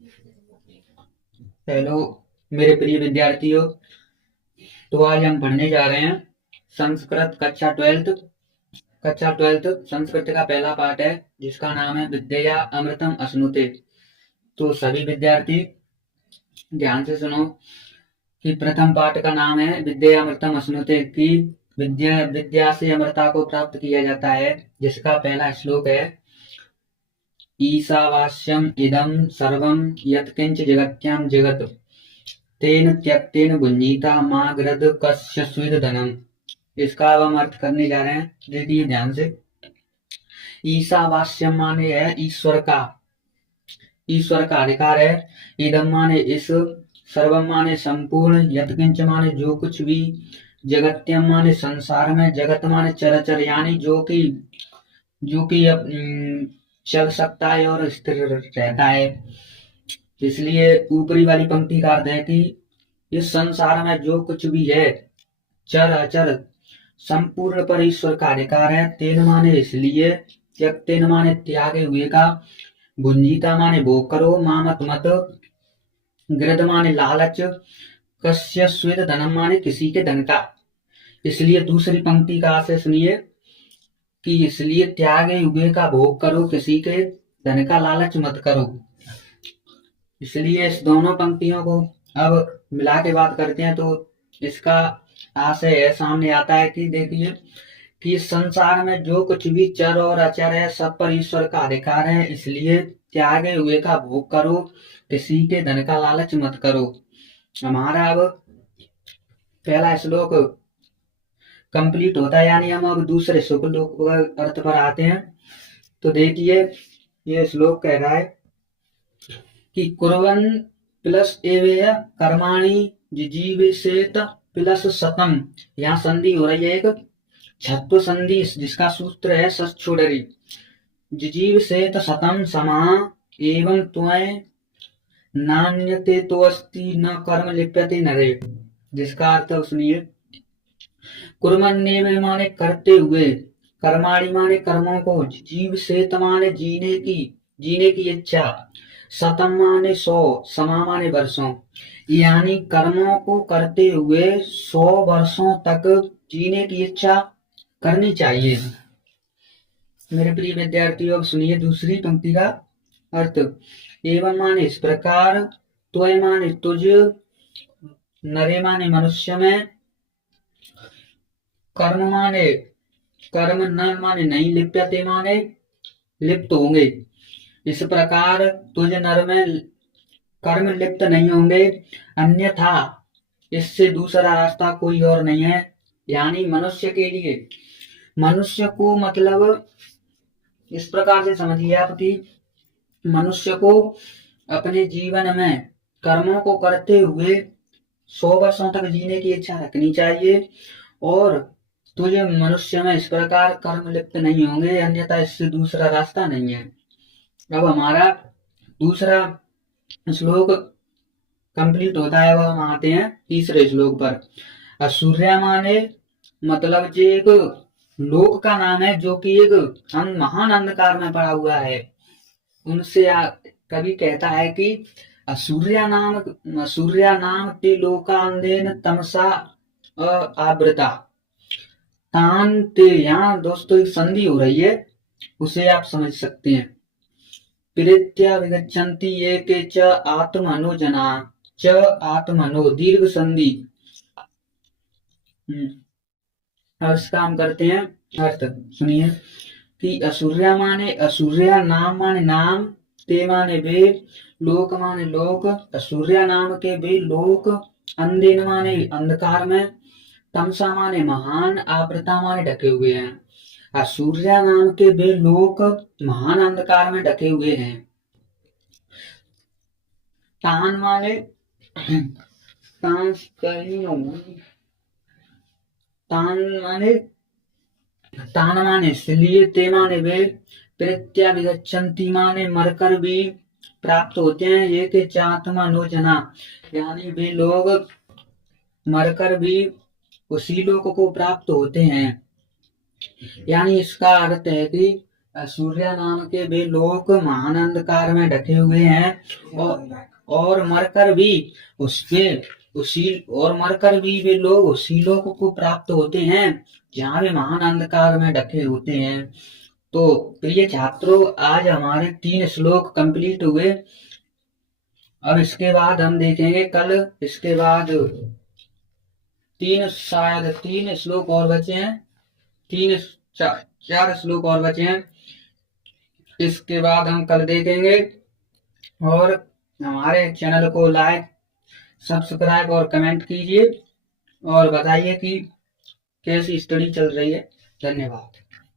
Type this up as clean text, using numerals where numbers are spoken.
Hello मेरे प्रिय विद्यार्थियों। तो आज हम पढ़ने जा रहे हैं संस्कृत कक्षा ट्वेल्थ संस्कृत का पहला पाठ है जिसका नाम है विद्या अमृतम अश्नुते। तो सभी विद्यार्थी ध्यान से सुनो कि प्रथम पाठ का नाम है विद्या अमृतम अश्नुते की विद्या विद्या से अमृता को प्राप्त किया जाता है, जिसका पहला श्लोक है ईशावास्यम इदं सर्वं यत्किंच जगत्यां जगत् तेन त्यक्तेन भुंजीता मागरद कस्य स्विद धनम। इसका अब हम अर्थ करने जा रहे हैं, देखिए ध्यान से। ईशावास्यम माने है ईश्वर का अधिकार है। इदम माने इस, सर्वम माने संपूर्ण, यत्किंच माने जो कुछ भी, जगत्यम माने संसार में, जगत माने चराचर यानी जो कि चल सकता है और स्थिर रहता है। इसलिए ऊपरी वाली पंक्ति का अर्थ है कि इस संसार में जो कुछ भी है चर अचर संपूर्ण पर ईश्वर का अधिकार है। तेन माने इसलिए, त्यक्तेन माने त्यागे हुए का, भुंजीता माने भोग करो, मामत मत, गृध माने लालच, कस्य स्वेद धनम माने किसी के धन का। इसलिए दूसरी पंक्ति का आशय सुनिए कि इसलिए त्यागे हुए का भोग करो, किसी के धन का लालच मत करो। इसलिए इस दोनों पंक्तियों को अब मिला के बात करते हैं तो इसका आशय सामने आता है कि देखिए कि इस संसार में जो कुछ भी चर और अचर है सब पर ईश्वर का अधिकार है। इसलिए त्यागे हुए का भोग करो, किसी के धन का लालच मत करो। हमारा अब पहला श्लोक कंप्लीट होता है, यानी हम अब दूसरे श्लोक अर्थ पर आते हैं। तो देखिए ये श्लोक कह रहा है कि कुर्वन् प्लस एवेय कर्माणि जिजीविषेत प्लस सतम। यहाँ संधि हो रही है एक छत्व संधि, जिसका सूत्र है सच्छोडरी। जिजीविषेत सतम समा एवं त्वं नान्यते तो अस्ति न कर्म लिप्यते नरे। जिसका अर्थ सुनिए, कुर्मन्नेव माने करते हुए, कर्माणि माने कर्मों को, जीविषेत माने जीने की इच्छा, शतम माने 100, समा माने वर्षों, यानी कर्मों को करते हुए 100 वर्षों तक जीने की इच्छा करनी चाहिए। मेरे प्रिय विद्यार्थियों अब सुनिए दूसरी पंक्ति का अर्थ। एवं माने इस प्रकार, त्वय माने तुझ, नरे माने मनुष्य में, कर्म न माने नहीं, लिप्यते माने लिप्त होंगे। इस प्रकार तुझ नर में कर्म लिप्त नहीं होंगे, अन्यथा इससे दूसरा रास्ता कोई और नहीं है। यानी मनुष्य के लिए, मनुष्य को मतलब इस प्रकार से समझिए आप कि मनुष्य को अपने जीवन में कर्मों को करते हुए 100 वर्षों तक जीने की इच्छा रखनी चाहिए, और तुझे मनुष्य में इस प्रकार कर्म लिप्त नहीं होंगे, अन्यथा इससे दूसरा रास्ता नहीं है। अब हमारा दूसरा श्लोक कंप्लीट होता है, अब हम आते हैं तीसरे श्लोक पर। असूर्या माने मतलब जो एक लोक का नाम है जो कि एक महान अंधकार में पड़ा हुआ है। उनसे कवि कहता है कि असूर्या नाम ते लोका अंधेन तमसा आवृता। तान ते, यहाँ दोस्तों एक संधि हो रही है, उसे आप समझ सकते हैं। प्रीत्या विगच्छन्ति ये के च आत्मनो जना, च आत्मनो दीर्घ संधि। अब इसका हम करते हैं अर्थ, सुनिए कि असूर्या नाम माने नाम, ते माने वे, लोक माने लोक, असूर्या नाम के वे लोक, अंधेन माने अंधकार में, तमसा माने महान, आवृता माने ढके हुए हैं। असूर्या नाम के वे लोक महान अंधकार में ढके हुए हैं। तान माने तान माने इसलिए, ते माने वे, प्रत्या विगच्छन्ति माने मरकर भी प्राप्त होते हैं, ये के चात्मा नो जना, यानी वे लोग मरकर भी उसी लोक को प्राप्त होते हैं। यानी इसका अर्थ है कि सूर्य नाम के वे लोग महान अंधकार में ढके हुए हैं और मरकर भी उसके उसी और मरकर भी वे लोग उसी लोक को प्राप्त होते हैं जहाँ वे महान अंधकार में ढके होते हैं। तो प्रिय छात्रों, आज हमारे 3 श्लोक कंप्लीट हुए। अब इसके बाद हम देखेंगे कल, इसके बाद शायद 3 श्लोक और बचे हैं, 4 श्लोक और बचे हैं। इसके बाद हम कल देखेंगे। और हमारे चैनल को लाइक, सब्सक्राइब और कमेंट कीजिए और बताइए कि कैसी स्टडी चल रही है। धन्यवाद।